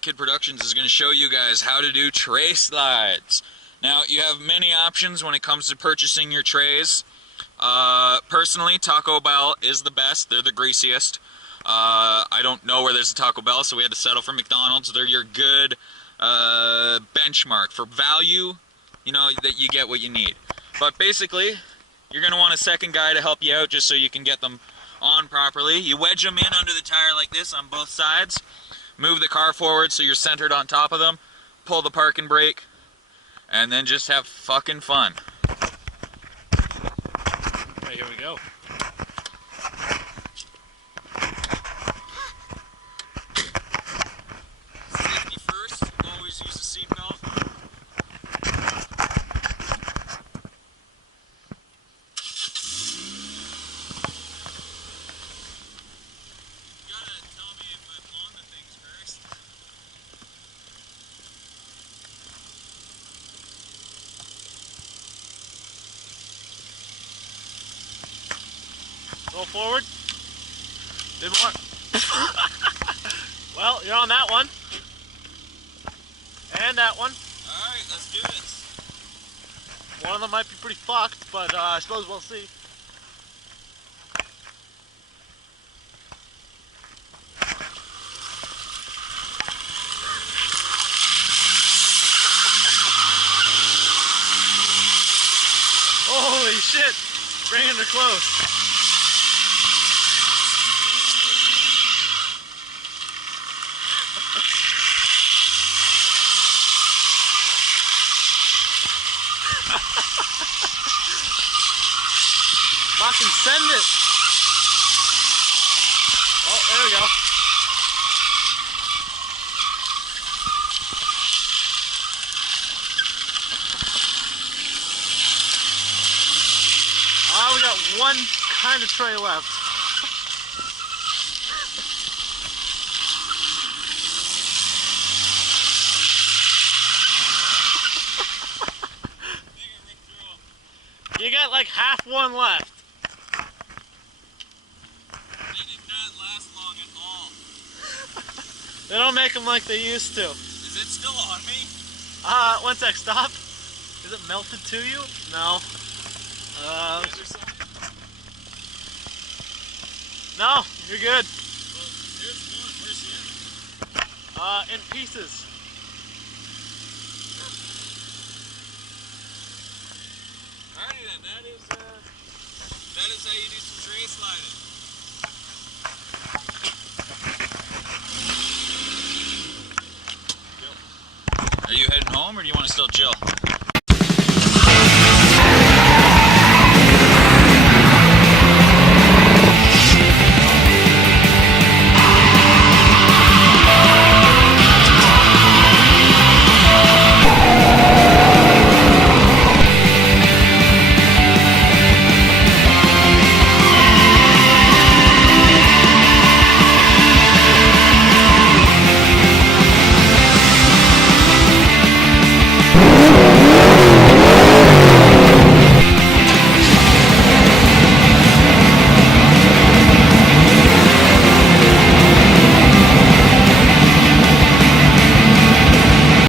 Cadillac Kid Productions is going to show you guys how to do tray slides. Now, you have many options when it comes to purchasing your trays. Personally, Taco Bell is the best. They're the greasiest. I don't know where there's a Taco Bell, so we had to settle for McDonald's. They're your good benchmark for value, you know, that you get what you need. But basically, you're going to want a second guy to help you out just so you can get them on properly. You wedge them in under the tire like this on both sides. Move the car forward so you're centered on top of them. Pull the parking brake. And then just have fucking fun. Okay, here we go. Safety first. Always use a seatbelt. You gotta tell me if I'm on the things first. Roll forward. Did more. Well, you're on that one. And that one. Alright, let's do this. One of them might be pretty fucked, but I suppose we'll see. Holy shit! Bringing her close. Fucking send it! Oh, there we go. We got one kind of tray left. You got like half one left. They did not last long at all. They don't make them like they used to. Is it still on me? One sec, stop. Is it melted to you? No. No, you're good. Well, here's one. Where's the other? In pieces. Alrighty then, that is how you do some tray sliding. Are you heading home or do you want to still chill?